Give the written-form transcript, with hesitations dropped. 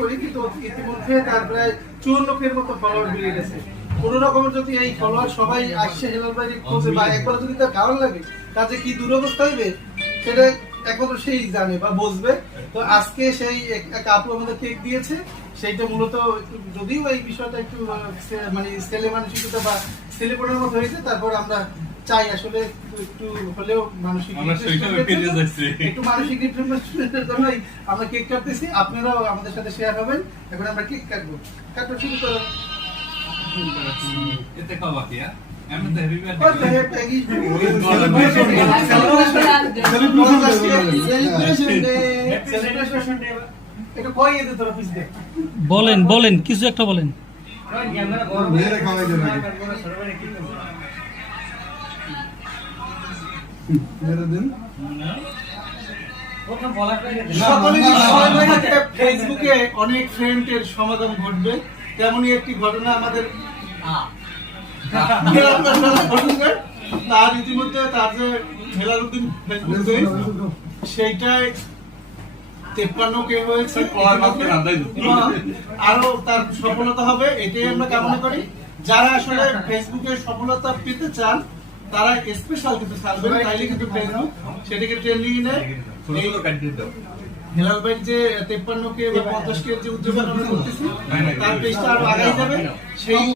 করি কিন্তু ইতিমধ্যে তার প্রায় 54 মতো ফলোয়ার বেড়ে গেছে। কোন রকমের যদি এই ফলোয়ার সবাই আসছে হেলাল ভাই খোঁজে বা একবার যদি তার ভালো লাগে তাতে কি দুরবস্থা হইবে সেটা একমাত্র সেই জানে বা বুঝবে। তো আজকে সেই এক আপু আমাদের কেক দিয়েছে, সেইটা মূলত যদিও এই বিষয়টা একটু মানে ছেলে মানসিকতা বা ছেলেপনের মতো হয়েছে, তারপর আমরা চাই আসলে একটু হলেও মানসিক একটু মানসিক রিফ্রেশমেন্টের জন্যই আমরা কেক কাটতেছি। আপনারাও আমাদের সাথে শেয়ার হবেন। এখন আমরা কেক কাটবো, কাটতে শুরু করো। এতে খাওয়া কি আমি তো হেভি বলেন বলেন কিছু একটা বলেন। ফেসবুকে অনেক ফ্রেন্ডের সমাগম ঘটবে, তেমনই একটি ঘটনা আমাদের তার ইতিমধ্যে তার যে হেলালুদ্দিন ফেসবুক সেইটাই 53K হয়েছে, আরো তার সফলতা হবে এটাই আমরা কামনা করি। যারা আসলে ফেসবুকে সফলতা পেতে চান তারা স্পেশাল কিছু ছাড়বেন, তাইলে কিন্তু ফেসবুক সেটাকে ট্রেন্ডিং নেয়। হেলাল ভাই যে 53K বা 50K যে উদ্যোগ আমরা করতেছি তার পেজটা আরো আগাই যাবে, সেই